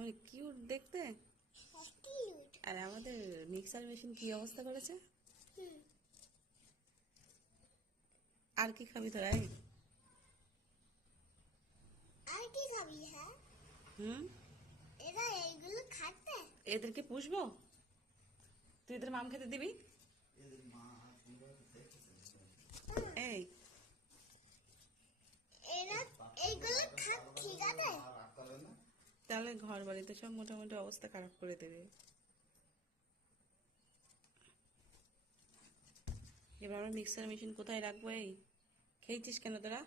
মানে কিউট দেখতে। কিউট। আর আমাদের মিক্সার মেশিন কি অবস্থা করেছে। আর কি খাবি তোরা? আর কি খাবি? হ্যাঁ, হুম, এরা এইগুলো খাচ্ছে। এদেরকে পুষবো? তুই এদের মাম খেতে দিবি? এই এরা এইগুলো খাক, ঠিক আছে? তাহলে ঘর বাড়িতে সব মোটামুটি অবস্থা খারাপ করে দেবে। এবার আমরা মিক্সার মেশিন কোথায় রাখবো? এই খেয়েছিস কেন তোরা?